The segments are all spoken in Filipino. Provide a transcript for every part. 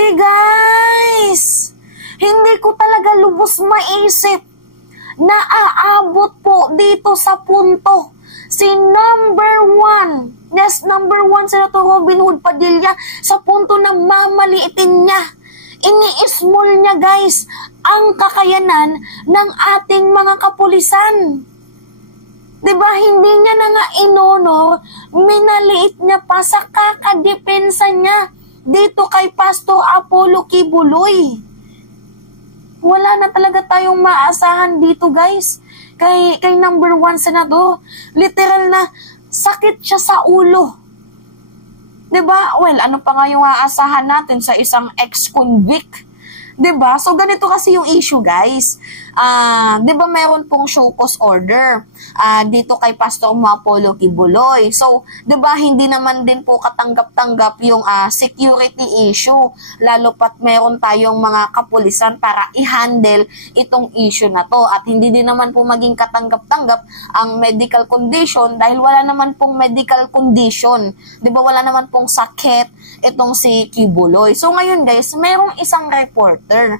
Grabe guys! Hindi ko talaga lubos maisip na aabot po dito sa punto si number 1, yes, number 1 Senator Robin Hood Padilla sa punto na mamaliitin niya. Ini-small niya guys ang kakayanan ng ating mga kapulisan. Diba, hindi niya na nga inonor, minaliit niya pa sa kakadepensa niya dito kay Pastor Apollo Kibuloy. Wala na talaga tayong maasahan dito guys. Kay number 1 Senador, literal na sakit siya sa ulo. Diba? Well, ano pa nga yung aasahan natin sa isang ex-convict? Diba? So, ganito kasi yung issue, guys. Diba meron pong show cause order dito kay Pastor Apollo Kibuloy. So, diba hindi naman din po katanggap-tanggap yung security issue. Lalo pat meron tayong mga kapulisan para i-handle itong issue na to. At hindi din naman po maging katanggap-tanggap ang medical condition dahil wala naman pong medical condition. Diba wala naman pong sakit itong si Kibuloy. So, ngayon guys, merong isang reporter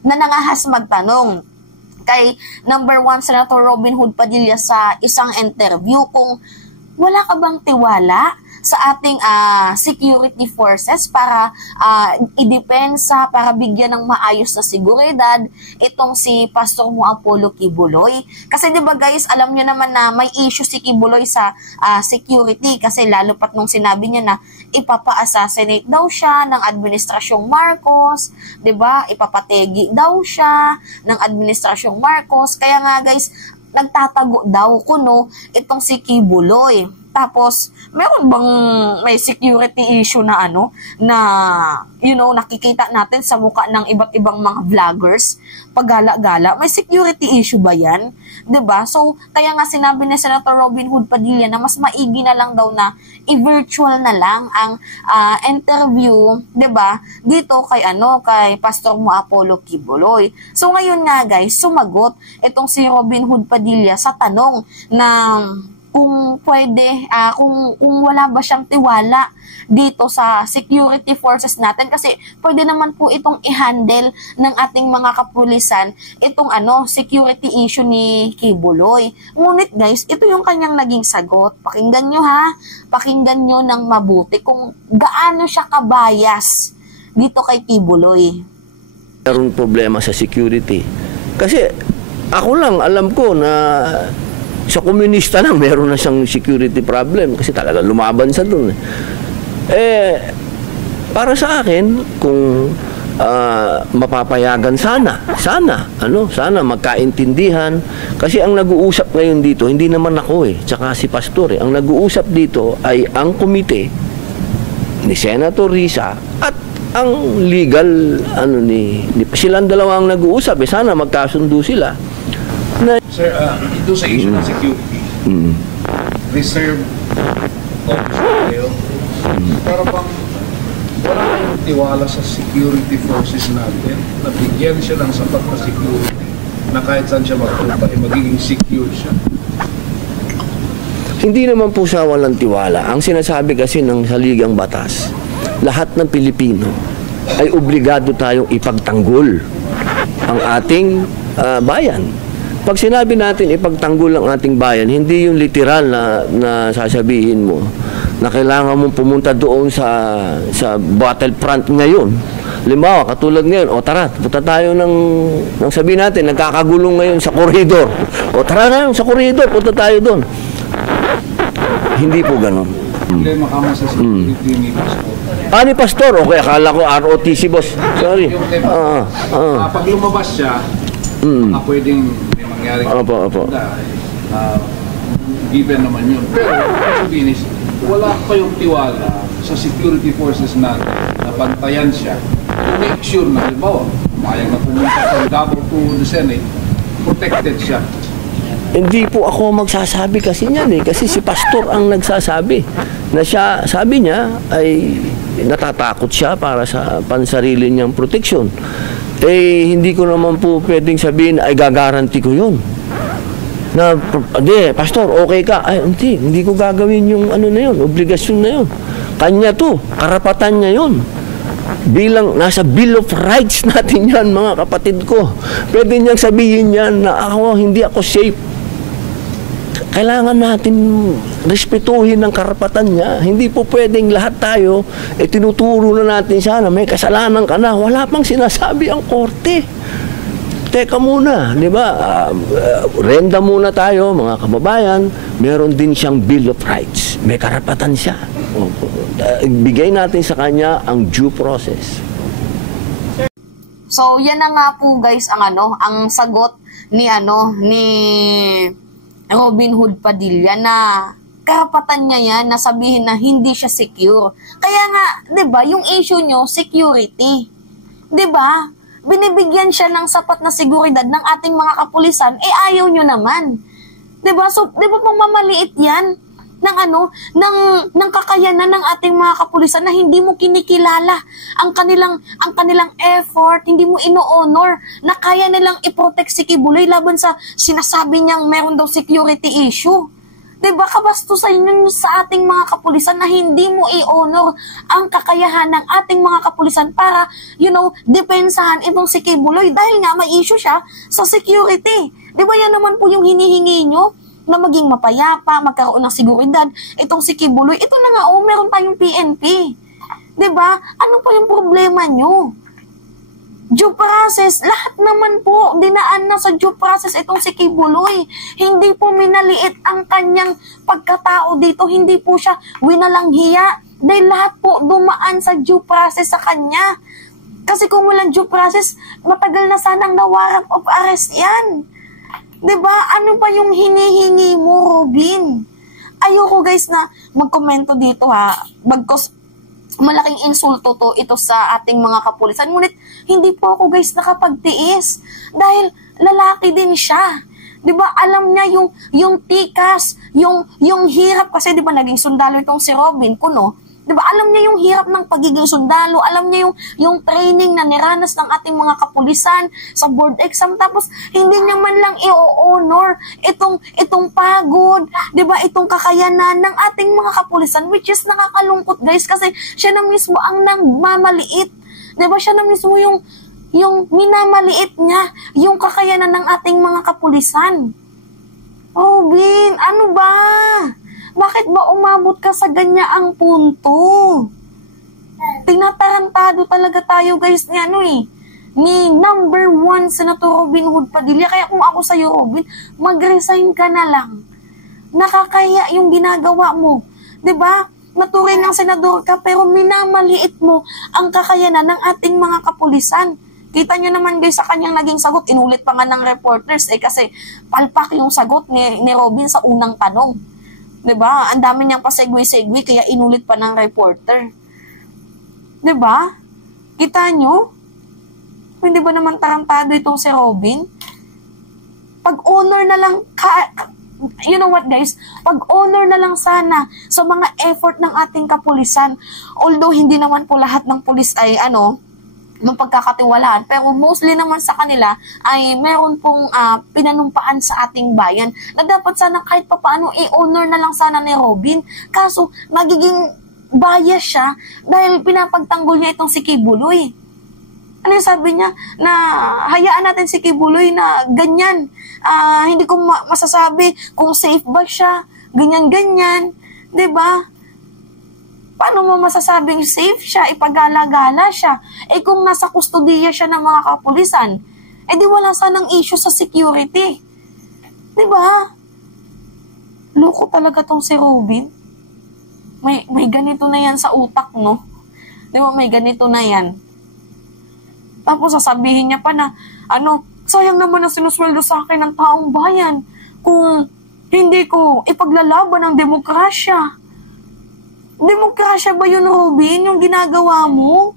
na nangahas magtanong kay number 1 Senator Robin Hood Padilla sa isang interview kung wala ka bang tiwala sa ating security forces para idepensa, para bigyan ng maayos na seguridad itong si Pastor Apollo Kibuloy. Kasi 'di ba guys, alam niyo naman na may issue si Kibuloy sa security kasi lalo pat nung sinabi niya na ipapa-assassinate daw siya ng administrasyong Marcos, 'di ba? Ipapategi daw siya ng administrasyong Marcos. Kaya nga guys, nagtatago daw kuno itong si Kibuloy. Tapos, meron bang may security issue na nakikita natin sa mukha ng iba't ibang mga vloggers paggala-gala? May security issue ba yan? 'Di ba? So, kaya nga sinabi ni Senator Robin Hood Padilla na mas maigi na lang daw na i-virtual na lang ang interview, 'di ba? Dito kay Pastor Apollo Kibuloy. So, ngayon nga guys, sumagot itong si Robin Hood Padilla sa tanong na kung pwede, kung wala ba siyang tiwala dito sa security forces natin kasi pwede naman po itong i-handle ng ating mga kapulisan itong security issue ni Kibuloy. Ngunit guys, ito yung kanyang naging sagot. Pakinggan nyo ha, pakinggan nyo ng mabuti kung gaano siya kabayas dito kay Kibuloy. Meron problema sa security kasi ako lang alam ko na sa komunista lang, meron na siyang security problem kasi talaga lumaban sa doon. Para sa akin, kung mapapayagan sana magkaintindihan. Kasi ang nag-uusap ngayon dito, hindi naman ako tsaka si Pastor Ang nag-uusap dito ay ang komite ni Senator Risa at ang legal, silang dalawang nag-uusap. Sana magkasundo sila. Sir, ito sa issue ng security, reserve officer kayo, para bang wala kayong tiwala sa security forces natin na bigyan siya ng sapat na security na kahit saan siya magpunta ay magiging secure siya? Hindi naman po siya walang tiwala. Ang sinasabi kasi ng saligang batas, lahat ng Pilipino ay obligado tayong ipagtanggol ang ating bayan. Pag sinabi natin ipagtanggol ang ating bayan, hindi yung literal na sasabihin mo na kailangan mong pumunta doon sa battlefront ngayon. Limbawa, katulad ngayon, tara, punta tayo ng sabihin natin, nagkakagulong ngayon sa koridor. Tara na sa koridor, punta tayo doon. Hindi po ganun. Problema ka mo sa security ni Pastor. Ni Pastor? Okay, akala ko ROTC, boss. Sorry. Pag lumabas siya, pwedeng may mangyaring given naman yun. Pero, sabihin is, wala kayong tiwala sa security forces natin na pantayan siya to make sure na, halimbawa, mayang na pumunta from Davao to the Senate, protected siya. Hindi po ako magsasabi kasi niyan kasi si Pastor ang nagsasabi na siya, sabi niya ay natatakot siya para sa pansarili niyang protection. Hindi ko naman po pwedeng sabihin ay gagaranti ko yun. Na, Pastor, okay ka? Hindi ko gagawin yung na yun, obligasyon na yun. Kanya to, karapatan niya yun. Bilang nasa Bill of Rights natin yan, mga kapatid ko. Pwede niyang sabihin yan na hindi ako safe. Kailangan natin respetuhin ang karapatan niya. Hindi po pwedeng lahat tayo, tinuturo na natin sana, may kasalanan ka na. Wala pang sinasabi ang korte. Teka muna, di ba? Renda muna tayo, mga kababayan. Meron din siyang Bill of Rights. May karapatan siya. Bigay natin sa kanya ang due process. So, yan na nga po guys ang sagot ni Robin Hood Padilla na karapatan niya yan na sabihin na hindi siya secure. Kaya nga, 'di ba, yung issue nyo, security. 'Di ba? Binibigyan siya ng sapat na seguridad ng ating mga kapulisan, ayaw nyo naman. 'Di ba? So, 'di ba pang mamaliit 'yan ng kakayanan ng ating mga kapulisan na hindi mo kinikilala ang kanilang effort, hindi mo ino-honor na kaya nilang i-protect si Kibuloy laban sa sinasabi niyang meron daw security issue. 'Di ba? Kabastusan yun sa ating mga kapulisan na hindi mo i-honor ang kakayahan ng ating mga kapulisan para, depensahan itong si Kibuloy dahil nga may issue siya sa security. 'Di ba yan naman po yung hinihingi nyo? Na maging mapayapa, magkaroon ng seguridad. Itong si Kibuloy, ito na nga, meron tayong PNP. 'Di ba? Ano pa yung problema nyo? Due process, lahat naman po dinaan na sa due process itong si Kibuloy. Hindi po minaliit ang kanyang pagkatao dito, hindi po siya winalang hiya dahil lahat po dumaan sa due process sa kanya. Kasi kung walang due process, matagal na sanang na warrant of arrest yan. 'Di ba? Ano pa yung hinihingi mo, Robin? Ayoko guys na magkomento dito ha. Bagkos malaking insulto to ito sa ating mga kapulisan. Ngunit hindi po ako guys nakapagtiis dahil lalaki din siya. 'Di ba? Alam niya yung tikas, yung hirap kasi 'di ba naging sundalo itong si Robin Kuno. 'Di ba? Alam niya yung hirap ng pagiging sundalo, alam niya yung training na niranas ng ating mga kapulisan sa board exam, tapos hindi niya man lang i-honor itong pagod, 'di ba? Itong kakayanan ng ating mga kapulisan, which is nakakalungkot guys kasi siya na mismo ang nagmamaliit. 'Di ba? Siya na mismo yung minamaliit niya yung kakayanan ng ating mga kapulisan. Robin, ano ba? Bakit ba umabot ka sa ganyaang punto? Tinatarantado talaga tayo guys ni number 1 Senator Robin Hood Padilla. Kaya kung ako sa'yo, Robin, mag-resign ka na lang. Nakakaya yung ginagawa mo. 'Di ba? Naturing ng senador ka pero minamaliit mo ang kakayanan ng ating mga kapulisan. Kita nyo naman guys sa kanyang naging sagot, inulit pa nga ng reporters kasi palpak yung sagot ni Robin sa unang tanong. 'Di ba? Ang dami niyang pasegwi-segwi kaya inulit pa ng reporter. 'Di ba? Kita nyo? Hindi ba naman tarantado itong si Robin? Pag-honor na lang you know what guys? Pag-honor na lang sana sa mga effort ng ating kapulisan. Although hindi naman po lahat ng pulis ay ng pagkakatiwalaan, pero mostly naman sa kanila ay meron pong pinanumpaan sa ating bayan na dapat sana kahit papaano i-honor na lang sana ni Robin. Kaso magiging bias siya dahil pinapagtanggol niya itong si Kibuloy. Ano yung sabi niya? Na hayaan natin si Kibuloy na ganyan. Hindi ko masasabi kung safe ba siya, ganyan-ganyan. 'Di ba? Paano mo masasabing safe siya, ipagala-gala siya? Kung nasa kustodiya siya ng mga kapulisan, di wala sanang issue sa security. 'Di ba? Loko talaga tong si Robin. May ganito na yan sa utak, no? 'Di ba, may ganito na yan. Tapos sasabihin niya pa na, sayang naman na sinusweldo sa akin ng taong bayan kung hindi ko ipaglalaban ang demokrasya. Demokrasya ba yun, Robin, yung ginagawa mo?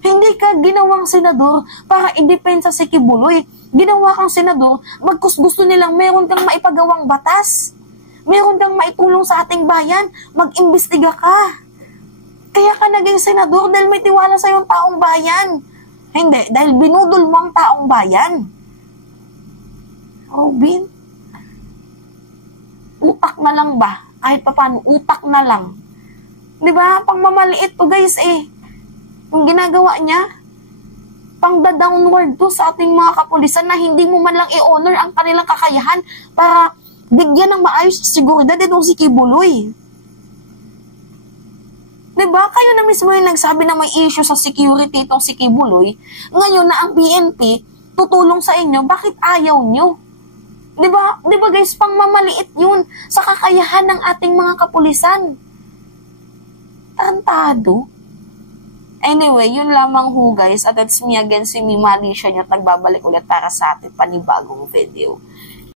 Hindi ka ginawang senador para idepensa si Kibuloy. Ginawa kang senador, bagkus gusto nilang meron kang maipagawang batas. Meron kang maitulong sa ating bayan. Mag-imbestiga ka. Kaya ka naging senador dahil may tiwala sa yung taong bayan. Hindi, dahil binudol mo ang taong bayan. Robin, utak na lang ba? Kahit paano, utak na lang. Di ba? Pangmamaliit to guys eh. Yung ginagawa niya, pangda-downward to sa ating mga kapulisan na hindi mo man lang i-honor ang kanilang kakayahan para bigyan ng maayos seguridad itong si Kibuloy. Diba? Kayo na mismo yung nagsabi na may issue sa security itong si Kibuloy. Ngayon na ang PNP tutulong sa inyo, bakit ayaw nyo? Diba? Diba guys, pangmamaliit yun sa kakayahan ng ating mga kapulisan. Tarantado. Anyway, yun lamang ho guys. At that's me again, si Mima Alicia nyo at nagbabalik ulit para sa ating panibagong video.